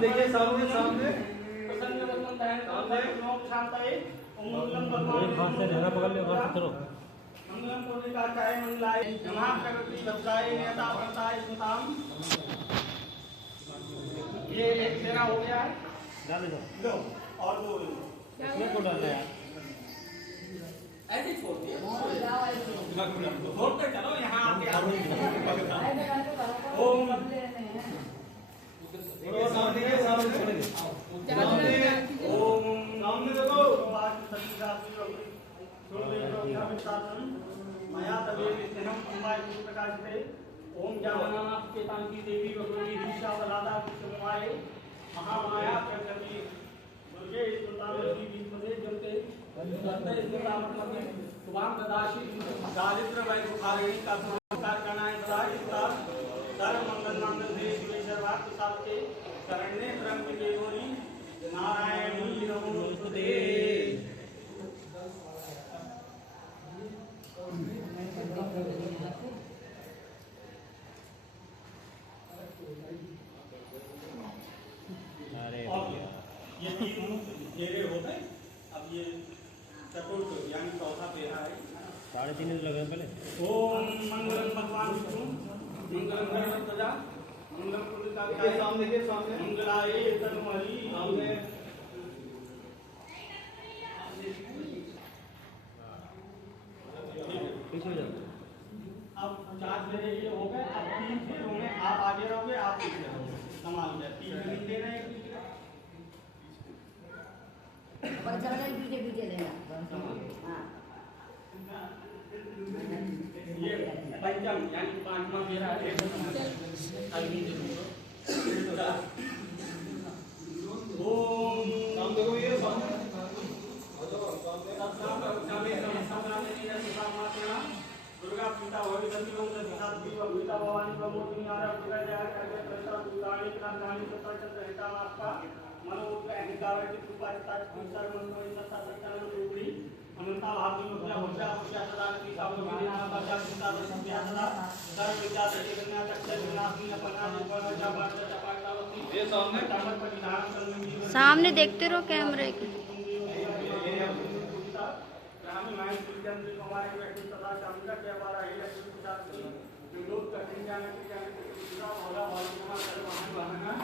देखिए सामने सामने ये एक तेरा हो गया है लो और दो इसमें को डालना है ऐसे छोड़ दिया छोड़ के चलो यहाँ आके ओम सामने ओम सामने देखो माया तवे स्नेहम अंबाय प्रकाशते ओम जामनानाथ केतांकी देवी भगवती ईशा वलादा विष्णुमाय महामाया प्रकृति दुर्गे सुल्तानवती विष्णुदे जलते करते स्मृतामत्मते सुभाम ददाशी दारिद्र वैकुठारिणी का नमस्कार करना है सदा इसका सर्व मंगल मंगल से शिवे सर्वार्थ साधके शरण्ये त्र्यंबके गौरी नारायणी नमोस्तुते। ये तीन घेरे हो गए। अब ये चतुर्थ यानी चौथा फेरा है। 3.5 लगे पहले। ओम मंगलम भगवान विष्णु मंगलम गणपतजा मंगलम पुरुषाय सामने के सामने मंगलाय तन्महि सामने पीछे जाओ। अब 4 फेरे ये हो गए। अब 3 फेरों में आप आगे रहोगे आप पीछे रहोगे संभाल गया 3 मिनट दे रहे हैं पीछे लेना। हाँ ये पंचम यानी 5वां फेरा है। ओम नाम देखो ये सामने दुर्गा पिता भगवती पिता भवानी भगवती आरभ दुर्गा जय करके प्रसाद दुर्गाणी क्रांताणी सत्तर हिता आपका मनोज्ञ अहंकारति कृपाचिता संसार मनोई सत्ता सत्तान रूपी अनंता भावी मुद्रा मुद्रा मुद्रा सदा की सावधानी नाम का चिंता सत्या सदा सर्व विद्या सत्य कन्या तक्षय विनाशनी अपना जीवन जा बात चपाटावती ये सामने तामर परिधान करने सामने देखते रहो कैमरे के। रामी माई चंद्र कुमार व्यक्ति सदा शांता के बारा है लक्ष्मी विरोध करने जाने पूरा होला वाला सर्वहान बहाना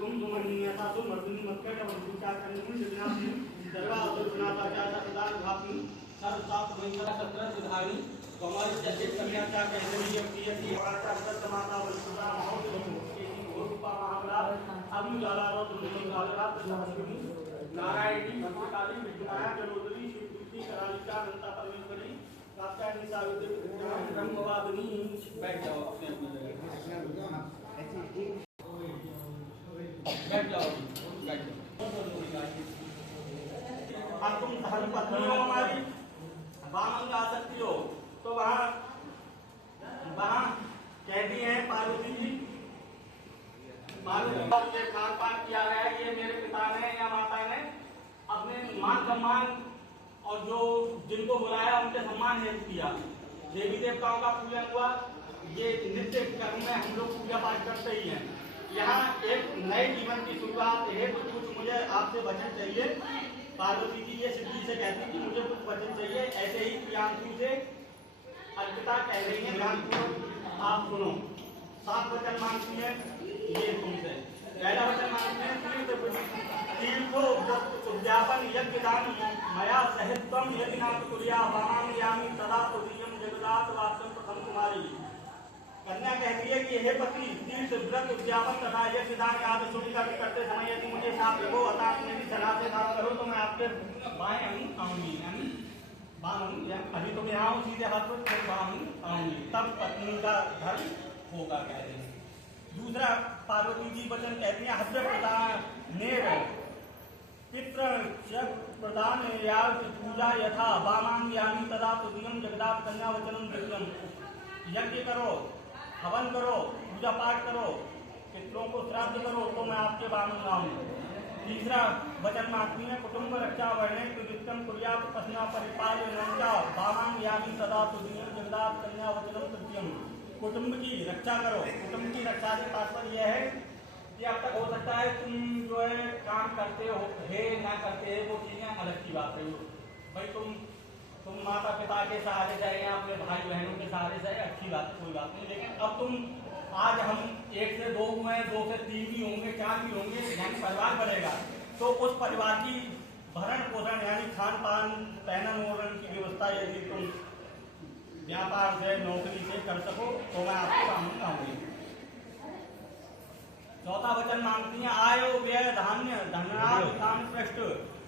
तुम सुमनीयता तो मर्दनी मक्कर और विचार करने में जनाबी सर्वा दुर्गुणाता चाचा प्रदान भापी सर्व सात वैंकरा सत्र सुधारी हमारी जैसे कन्या क्या कहते हैं ये प्रियति और चाचा समाता वसुधा महोदय के रूपा महाबला अभी लाला रो दुर्गुण लाला प्रसादी नारायणी भक्तकाली विद्याया जलोदरी शिवदूती करालिका अनंता परमेश्वरी कात्यायनी सावित्री ब्रह्मवादिनी बैठ जाओ अपने अपनी जगह बैठ जाओ बैठ जाओ। अब तुम धर्म पत्नी हो हमारी बामंग आ सकती हो तो वहाँ कहती हैं पार्वती जी पार्वती खान पान किया है ये मेरे पिता ने या माता ने अपने मान सम्मान और जो जिनको बुलाया उनके सम्मान हेतु किया। देवी देवताओं का पूजन हुआ। ये नित्य कर्म में हम लोग पूजा पाठ करते ही हैं। यहाँ एक नए जीवन की शुरुआत है तो कुछ मुझे आपसे वचन चाहिए। पार्वती जी ये सिद्धि से कहती कि मुझे कुछ वचन चाहिए। ऐसे ही प्रियांशु से अर्पिता कह रही है ध्यानपूर्वक आप सुनो। 7 वचन मांगती है ये तुमसे। पहला वचन मांगते हैं तीर्थ उद्यापन यज्ञ दान मया सहितम यदि नाम कुरिया वामामि सदा तुझियम जगदात वास्तव प्रथम कुमारी। कन्या कहती है कि हे पति तीर्थ व्रत उद्यापन तथा यज्ञ दान आदि शुभ कर्म करते समय यदि मुझे साथ लगो अतः मेरी सलाह से काम करो तो मैं आपके बाएं अंग आऊंगी यानी अभी तो मैं आऊँ सीधे हाथ पर फिर बाएं आऊंगी तब पत्नी का धर्म होगा कहते हैं। दूसरा पार्वती जी वचन कहती हैं हव्य प्रदान पितृ प्रदान याग पूजा यथा वामांग्यामी तदा तुदियम जगदाप कन्या वचनम दिव्यम। यज्ञ करो हवन करो पूजा पाठ करो पितरों को श्राद्ध करो तो मैं आपके बामंग आऊँ। तीसरा वचन मांगती है कुटुंब रक्षा वर्णे कुदित्यम कुर्यात पसना परिपाल्य नंचा वामांग्यामी तदा तुदियम जगदाप कन्या वचनम तृतीयम। कुटुंब की रक्षा करो। कुटुंब की रक्षा से तात्पर्य यह है कि अब तक है तुम जो है काम करते हो है ना करते है वो चीजें अलग की बात है। भाई तुम माता पिता के सहारे से या अपने भाई बहनों के सहारे से अच्छी बात है, कोई बात नहीं। लेकिन अब तुम आज हम 1 से 2 हुए, 2 से 3 भी होंगे, 4 भी होंगे, यानी परिवार बढ़ेगा तो उस परिवार की भरण पोषण यानी खान पान पहनन ओढ़न की व्यवस्था यदि तुम व्यापार से नौकरी से कर सको तो मैं आपको काम कहूँगी। चौथा वचन मांगती है आयो व्यय धान्य धनाद काम पृष्ठ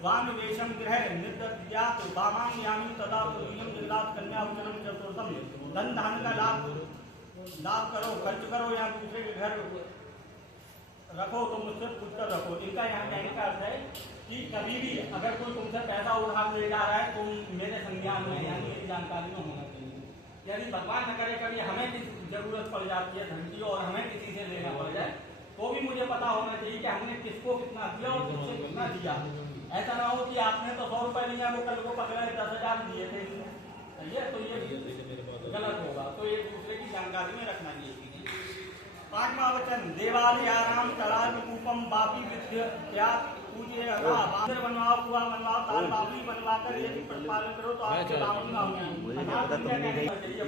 वान वेशम गृह निर्दयात वामांग यामी तदा तुल्यम जिल्लात कन्या वचनम चतुर्थम। धन धान का लाभ करो, खर्च करो या दूसरे के घर रखो तो मुझसे पूछकर रखो। इनका यहाँ कहने का अर्थ है कि कभी भी अगर कोई तुमसे पैसा उधार ले जा रहा है तुम मेरे संज्ञान में यानी मेरी जानकारी में होना चाहिए। यदि भगवान न करे कभी हमें जरूरत पड़ जाती है धन की और हमें किसी से लेना पड़ जाए तो भी मुझे पता होना चाहिए कि हमने किसको कितना दिया और किससे कितना दिया। ऐसा ना हो कि आपने तो 100 रुपए लिया वो कल को पकड़े 10,000 दिए थे, तो ये गलत होगा। तो एक दूसरे की जानकारी में रखना चाहिए। 5वां वचन देवालयानाम तलाल कूपम बापी विद्यात पूज्य मंदिर बनवाओ, कुआ बनवाओ, ताल बापी बनवाकर यदि प्रतिपालन करो तो आपके दामन में होंगे।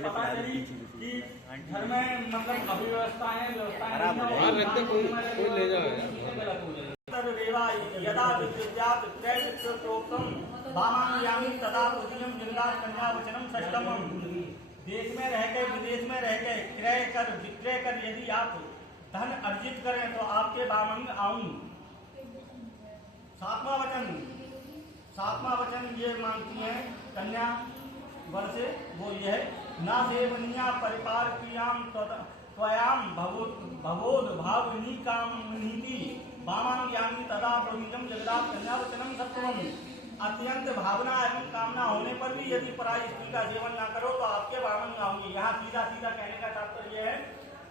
पता चली कि घर में मतलब अव्यवस्थाएं यदा विद्यात त्रैवित्रोक्तम वामायामी तदा तुल्यम जिल्लात कन्या वचनम षष्ठमम। देश में रह के विदेश में रह के क्रय कर विक्रय कर यदि आप धन अर्जित करें तो आपके बामंग आऊं। 7वां वचन ये मांगती है कन्या वर से, वो ये है ना सेवनिया परिपार क्रियाम त्वयाम भवोद भावनी काम नीति वामांग यामी तदा प्रवीजम जगदात कन्या वचनम सप्तमम। अत्यंत भावना एवं कामना होने पर भी यदि पराई स्त्री का सेवन ना करो तो आपके बामन ना होंगे। यहाँ सीधा सीधा कहने का तात्पर्य है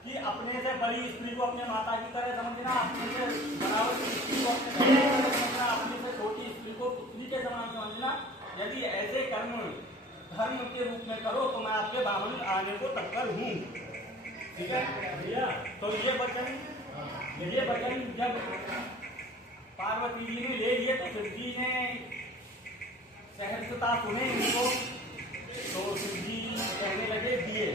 कि अपने से बड़ी स्त्री को अपने माता की तरह समझना, अपने से बराबर की स्त्री को अपने समझना, अपने से छोटी स्त्री को पुत्री के समान समझना। यदि ऐसे कर्म धर्म के रूप में करो तो मैं आपके बामन आने को तत्पर हूँ। ठीक है भैया। तो ये वचन जब पार्वती जी ने ले लिए तो शिव जी ने सहर्षता सुने इनको तो शिव जी कहने लगे दिए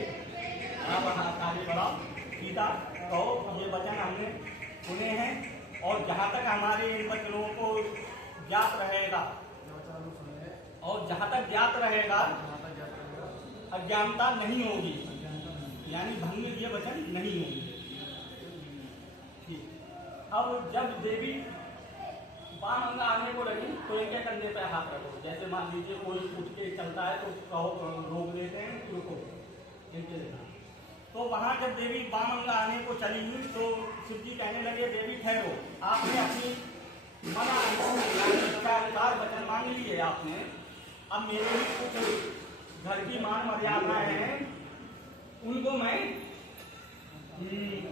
आप आगे बढ़ाओ सीता कहो। ये वचन हमने सुने हैं और जहाँ तक हमारे इन वचनों को ज्ञात रहेगा अज्ञानता नहीं होगी, यानी भंग ये वचन नहीं होगी। अब जब देवी बाम अंग आने को लगी तो इनके कंधे पे हाथ रखो। जैसे मान लीजिए कोई उठ के चलता है तो कहो रोक देते हैं रुको इनके देखा। तो वहां जब देवी बाम अंग आने को चली हुई तो शिव जी कहने लगे देवी ठहरो, आपने अपनी मना अनुसार वचन मांग लिए आपने, अब मेरे भी कुछ घर की मान मर्यादाएं हैं उनको मैं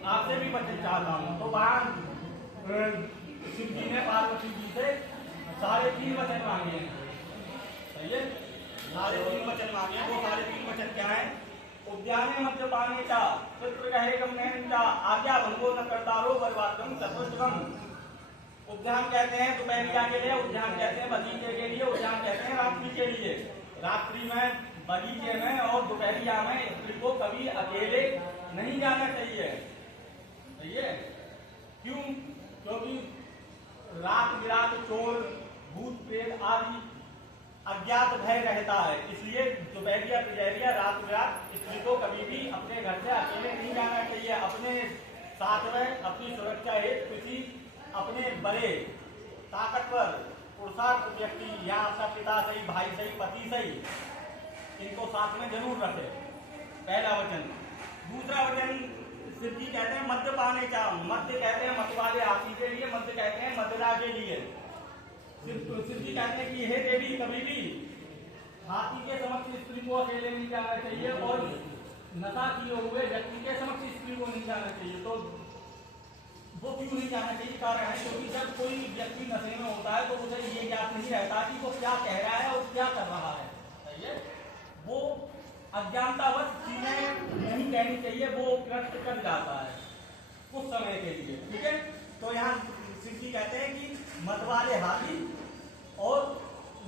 आपसे भी वचन चाहता हूँ। तो वहां शिव जी ने पार्वती जी से 3.5 वचन मांगे हैं। सही है, 3.5 वचन मांगे। वो 3.5 वचन क्या है? उद्याने मद्यपाने चा चित्र कहे गमने चा आज्ञा भंगो न करतारो बर्बादम चतुष्टम। उद्यान कहते हैं दोपहरिया के लिए, उद्यान कहते हैं बगीचे के लिए, उद्यान कहते हैं रात्रि के लिए। रात्रि में बगीचे में और दोपहरिया में स्त्री को कभी अकेले नहीं जाना चाहिए। सही है, क्यों? क्योंकि रात बिरात चोर भूत प्रेत आदि अज्ञात भय रहता है, इसलिए दोपहरिया तिजहरिया रात बिरात स्त्री को कभी भी अपने घर से अकेले नहीं जाना चाहिए। अपने साथ में अपनी सुरक्षा हेतु किसी अपने बड़े ताकतवर पुरुषार्थ व्यक्ति या आपका पिता सही, भाई सही, पति सही, इनको साथ में जरूर रखे। पहला वचन। दूसरा वचन शिव जी कहते हैं मध्य पाने का। मध्य कहते हैं मत वाले हाथी के लिए, मध्य कहते हैं मध्यरा के लिए। शिव जी कहते हैं कि हे देवी कभी भी हाथी के समक्ष स्त्री को अकेले नहीं जाना चाहिए और नशा किए हुए व्यक्ति के समक्ष स्त्री को नहीं जाना चाहिए। तो वो क्यों नहीं जाना चाहिए? कारण है क्योंकि जब कोई व्यक्ति नशे में होता है तो उसे ये ज्ञात नहीं रहता कि वो क्या कह रहा है और क्या कर रहा है। सही है, वो अज्ञानतावश चीजें नहीं कहनी चाहिए, वो कृत्य कर जाता है कुछ समय के लिए। ठीक है, तो यहाँ मतवाले हाथी और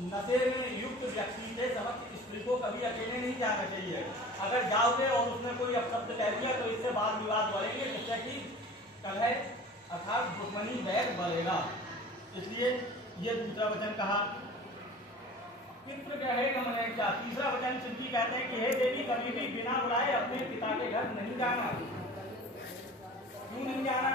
नशे में युक्त व्यक्ति के समक्ष स्त्री को कभी अकेले नहीं जाना चाहिए। अगर जाओगे और उसने कोई अपशब्द कह दिया तो इससे वाद विवाद बढ़ेंगे, जिससे कि कलह अर्थात दुश्मनी वैर बढ़ेगा। इसलिए ये दूसरा वचन कहा। पितृ कहे हमने क्या, तीसरा वचन शिव जी कहते हैं कि हे देवी, कभी भी बिना बुलाए अपने पिता के घर नहीं जाना। क्यों नहीं जाना?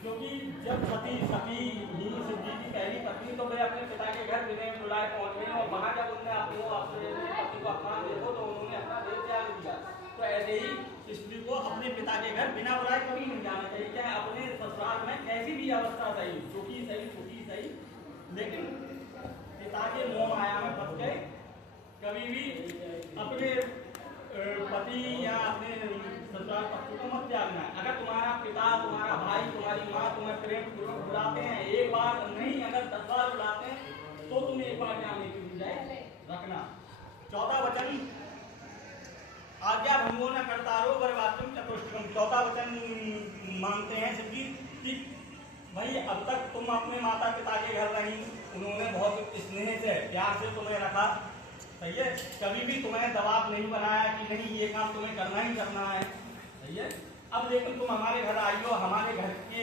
क्योंकि जब सती सती ही शिव जी की पहली पत्नी, तो वे अपने पिता के घर बिना बुलाए पहुंच गए और वहां जब उन्होंने अपने पति को अपमान देखो तो उन्होंने अपना देह त्याग दिया। तो ऐसे ही स्त्री को अपने पिता के घर बिना बुलाए कभी नहीं जाना चाहिए, चाहे अपने ससुराल में कैसी भी अवस्था सही, छोटी सही छोटी सही, लेकिन पिता के मोह माया में फंस गए कभी भी अपने पति या अपने ससुराल पति को मत त्यागना। अगर तुम्हारा पिता, तुम्हारा भाई, तुम्हारी माँ तुम्हें प्रेम पूर्वक बुलाते हैं, एक बार नहीं अगर 10 बार बुलाते हैं तो तुम एक बार जाने की बजाय रखना। चौथा वचन, आज्ञा भंगो न करतारो बर्वाचम चतुष्टकम। चौथा वचन मांगते हैं शिव जी कि भाई अब तक तुम अपने माता पिता के घर रही, उन्होंने बहुत स्नेह से प्यार से तुम्हें रखा, सही है, कभी भी तुम्हें दबाव नहीं बनाया कि नहीं ये काम तुम्हें करना ही करना है, सही है। अब लेकिन तुम हमारे घर आई हो, हमारे घर के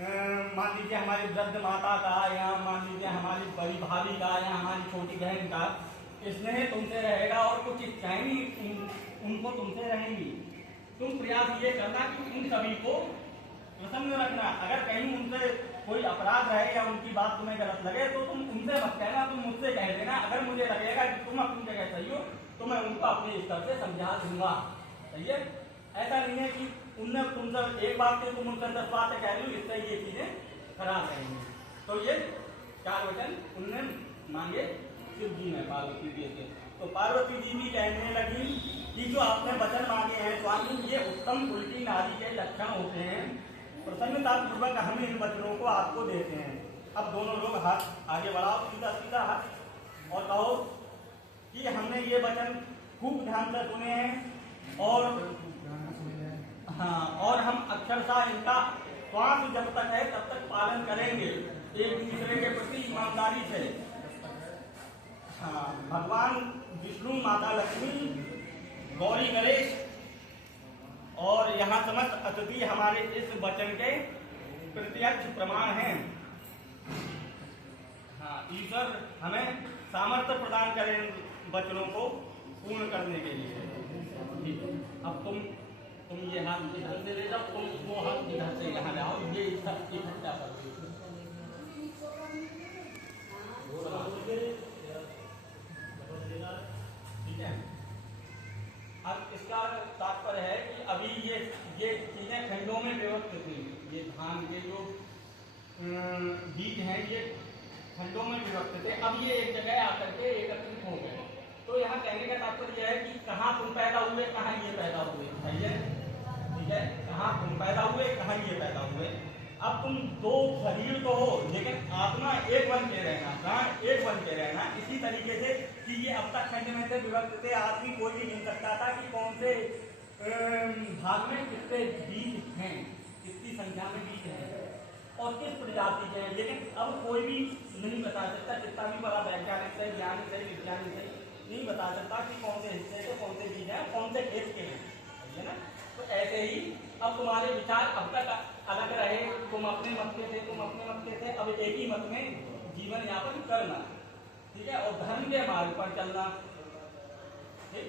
मान लीजिए हमारी वृद्ध माता का या मान लीजिए हमारी बड़ी भाभी का या हमारी छोटी बहन का स्नेह तुमसे रहेगा और कुछ इच्छाएं भी उनको तुमसे रहेंगी। तुम प्रयास ये करना कि उन सभी को प्रसन्न रखना। अगर कहीं उनसे कोई अपराध रहे या उनकी बात तुम्हें गलत लगे तो तुम उनसे मत कहना, तुम मुझसे कह देना। अगर मुझे लगेगा कि तुम अपनी जगह सही हो तो मैं उनको अपने स्तर से समझा दूंगा, सही है। ऐसा नहीं है कि उनने तुमसे एक बात की तुम उनसे 10 बातें कह रही हो, इससे ये चीजें खराब रहेंगी। तो ये 4 वचन उनने मांगे शिव जी ने पार्वती जी से। तो पार्वती जी भी कहने लगी कि जो आपने वचन मांगे हैं स्वामी, ये उत्तम कुल की नारी के लक्षण होते हैं, प्रसन्नता पूर्वक हम इन वचनों को आपको देते हैं। अब दोनों लोग हाथ आगे बढ़ाओ, सीधा सीधा हाथ, और कहो कि हमने ये वचन खूब ध्यान से सुने हैं और हाँ, और हम अक्षरशः इनका श्वास जब तक है तब तक पालन करेंगे, एक दूसरे के प्रति ईमानदारी से। हाँ, भगवान विष्णु, माता लक्ष्मी, गौरी गणेश और यहाँ समस्त अतिथि हमारे इस वचन के प्रत्यक्ष प्रमाण हैं। हाँ, ईश्वर हमें सामर्थ्य प्रदान करें वचनों को पूर्ण करने के लिए। ठीक है, अब तुम ये हाथ इधर से ले जाओ, तुम वो हाथ इधर से यहाँ ले आओ, ये सब इकट्ठा कर दो। ठीक है, अब इसका तात्पर्य है कि अभी ये चीजें खंडों में विभक्त थी। ये धान के जो बीज हैं ये खंडों में विभक्त थे, अब ये एक जगह आकर के एकत्रित हो गए। तो यहाँ कहने का तात्पर्य यह है कि कहाँ तुम पैदा हुए, कहाँ ये पैदा हुए, सही है, ठीक है, कहाँ तुम पैदा हुए, कहाँ ये पैदा हुए। अब तुम 2 शरीर तो हो लेकिन आत्मा एक बन के रहना, प्राण एक बन के रहना। इसी तरीके से कि ये अब तक खंड में से विभक्त थे, आदमी कोई भी नहीं सकता था कि कौन से भाग में कितने बीज हैं, कितनी संख्या में बीज हैं और किस प्रजाति के हैं। लेकिन अब कोई भी नहीं बता सकता, कितना भी बड़ा वैज्ञानिक से, ज्ञानी से, विज्ञानी से नहीं बता सकता कि कौन से हिस्से के कौन से बीज हैं, कौन से खेत के हैं, है ना। तो ऐसे ही अब तुम्हारे विचार अब तक अलग रहे, तुम अपने मत के थे, तुम अपने मत के थे, अब एक ही मत में जीवन यापन करना, ठीक है, और धर्म के मार्ग पर चलना। ठीक,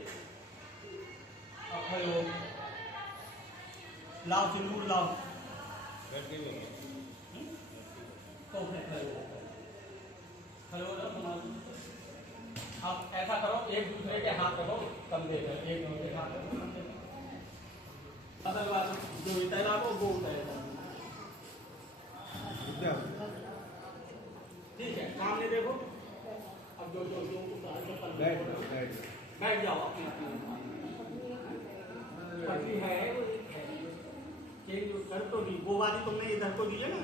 अब हेलो लाओ सिंदूर लाओ, तो हेलो अब ऐसा करो, एक दूसरे के हाथ रखो कंधे पर, एक दूसरे के हाथ रखो कंधे पर, असल बात जो तैरा को वो तैरा। ठीक है, सामने देखो। अब जो बैठ जाओ अपनी पति है चेंज कर तो दी, वो वाली तुमने इधर को दी है ना,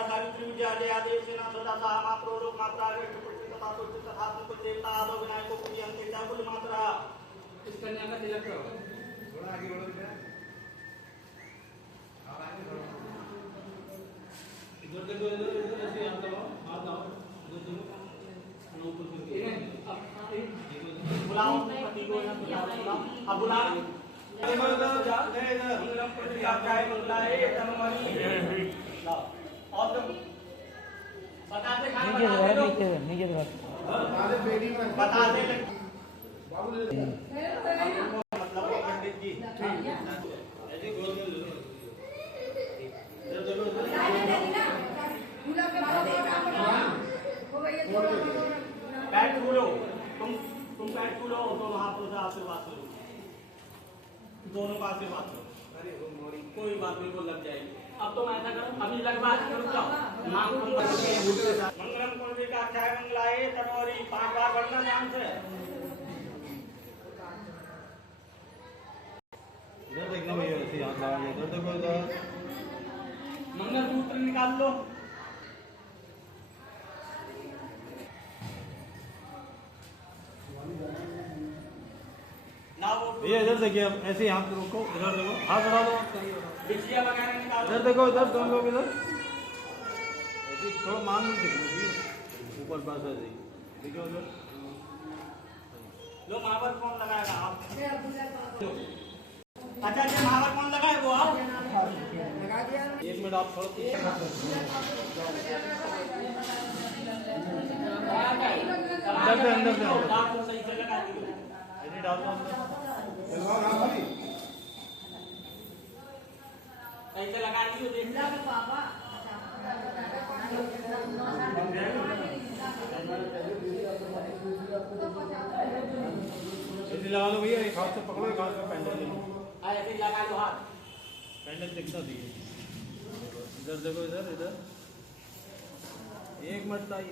सावित्री विद्यालय आदेश सदा मात्रो लोक मात्रा तथा विनायको पूजयन्ते कन्या का तिलक करो। थोड़ा आगे बढ़ो बेटा। और आगे बढ़ो। इधर देखो, इधर ऐसे हाथ लगाओ, हाथ लाओ, इधर देखो, ऊपर करके। अब बुलाओ पति को, बुलाओ, अब बुलाओ। मंगलम प्रतिष्ठापकाय मंगलाय तनुमणि। लाओ, और तुम बताते खाने बताते लोग। हमारे बेटी में बताते बाबू ले मतलब पंडित जी ऐसे गोल गोल पैर छूलो, तुम पैर छूलो, दोनों हाथों से आशीर्वाद करो, दोनों का आशीर्वाद करो। कोई बात नहीं, वो लग जाएगी। अब तुम ऐसा करो, अभी लगवा रुक जाओ। मंगलम कुंडी का अक्षय मंगलाए तनोरी 5 बार बढ़ना ध्यान से। इधर देखना भैया, ऐसे हाथ लगा के इधर देखो, इधर मंगलसूत्र निकाल लो। लाओ भैया इधर देखिए, अब ऐसे हाथ रोको, इधर देखो, हाथ बढ़ा दो, बिछिया वगैरह निकालो। इधर देखो, इधर तुम लोग इधर ऐसे थोड़ा मान लो, देखो ऊपर पास ऐसे देखो इधर। लो महावर कौन लगाएगा? आप। अच्छा ये महावर कौन लगाए? वो आप। 1 मिनट आप थोड़ा अंदर से आप सही से लगा दीजिए। ऐसे डाल दो अंदर। चलवाओ ना भाई। सही से लगा दीजिए, देख लो। ऐसे लगा लो भैया, एक हाथ से पकड़ो, एक हाथ से पैंडल ले लो, ऐसे ही लगा लो हाथ। पैंडल दिखता दिए। इधर देखो, इधर इधर 1 मिनट आई।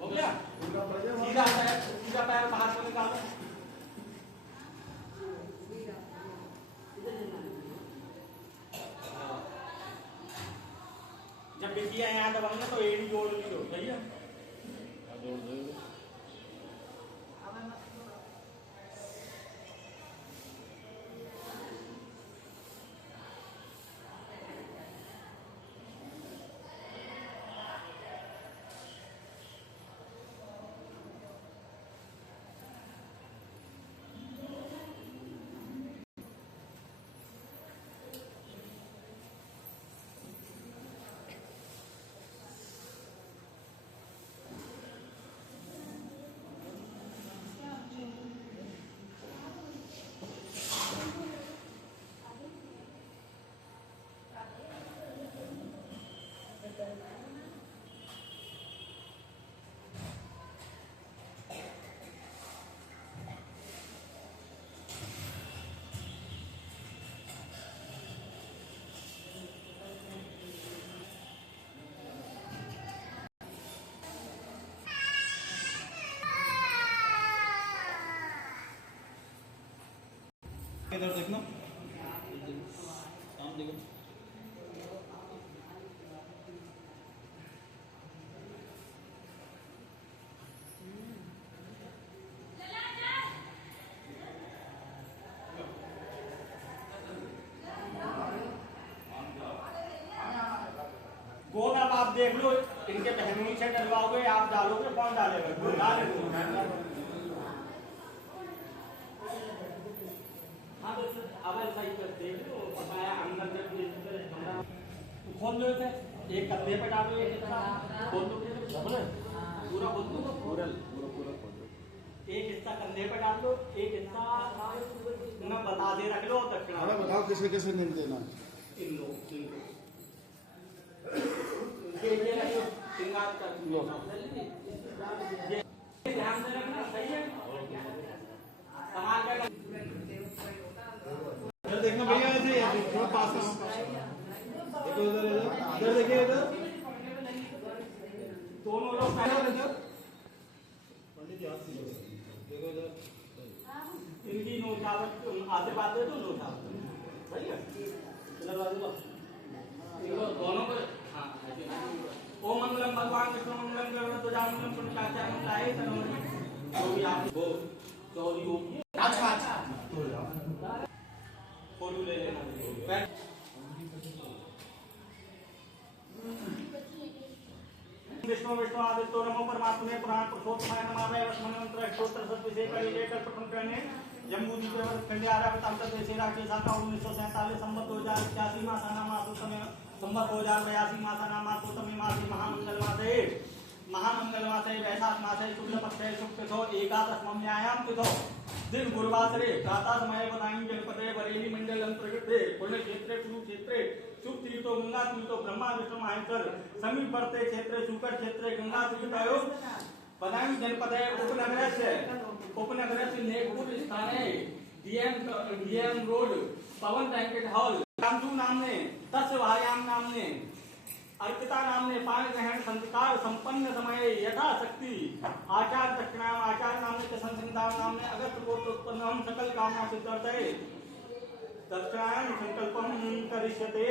हो गया? सीधा पैर बाहर से निकालो। जब बिटिया यहाँ दबाऊंगा तो एड़ी जोड़ लो, सही है? जोड़ दो। इधर देखना, सामने देखो। गोल अब आप देख लो, इनके बहनोई से डलवाओगे, आप डालोगे, कौन डालेगा? गोल डालेगा। हाँ तो अब सही कर देख लो, बताया अंदर जब खोल दो इसे, एक कपड़े पे डालो, एक हिस्सा खोल दो, पूरा खोल दो, पूरा एक हिस्सा कंधे पे डाल दो, एक हिस्सा मैं बता दे रख लो दक्षिणा। अरे बताओ किसे किसे नहीं देना। इन लो, ये रखो, श्रृंगार कर लो। ये ध्यान से रखना, सही है? संभाल कर इधर देखना भैया, ऐसे थोड़ा पास में देखो, इधर इधर इधर देखिए, इधर दोनों लोग इधर पंडित जी हाथ से देखो, इधर इनकी नोचावट आशीर्वाद दे दो, नोचावट सही है? इधर बाजू दोनों को। हाँ, ओम मंगलम भगवान विष्णु मंगलम गरुड़ ध्वजा मंगलम पुण्यकाचार्य मंगलाय तनोहरि। जो भी आप वो चौरी होगी। अच्छा फोटो ले लेना। विष्णु विष्णु आदित्यो नमो परमात्मने पुराण पुरुषोत्तमाय नमः। वस्मन मंत्र अष्टोत्तर शतविषय कलिले कल्पतरु करने जम्बूद्वीप पर्वत खंडे आर्यावर्त देशे राष्ट्रीय शाखा 1947 संवत 2081 मासाना मासोत्तमे संवत 2082 मासाना मासोत्तमे मासे महामंगल मासे वैशाख मासे शुक्ल पक्षे शुक्ल तिथौ एकादशम्यायाम तिथौ दिन गुरुवासरे प्रातः समय बदायूं जनपदे बरेली मंडलम प्रकृते पुण्य क्षेत्रे कुरुक्षेत्रे शुभ तीर्थो गंगा तीर्थो ब्रह्मा विष्णु महेश्वर समीपवर्ते क्षेत्रे शुकर क्षेत्रे गंगा तीर्थयो बदायूं जनपदे उपनगरस्य नेकपुर स्थाने डीएम रोड पवन बैंकेट हॉल रामजू नामने तस्य भार्यां नामने अर्पिता नामने पान ग्रहण संस्कार संपन्न समय यथाशक्ति आचार दक्षिणाम आचार नामने च संसंदान नामने अगस्त गोत्र उत्पन्नम सकल कामना सिद्ध्यर्थे दक्षिणाम संकल्पम करिष्यते।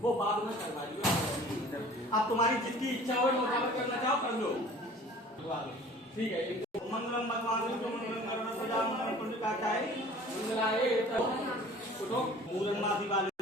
वो बाद में करवाइए। आप तुम्हारी जिसकी इच्छा हो मुताबिक करना चाहो कर लो। ठीक है। मंगलम भगवान विष्णु मंगलम गरुड़ ध्वजा मंगलम पुण्यकाचार्य मंगलाय तनोहरि। उठो मूल मासी वाले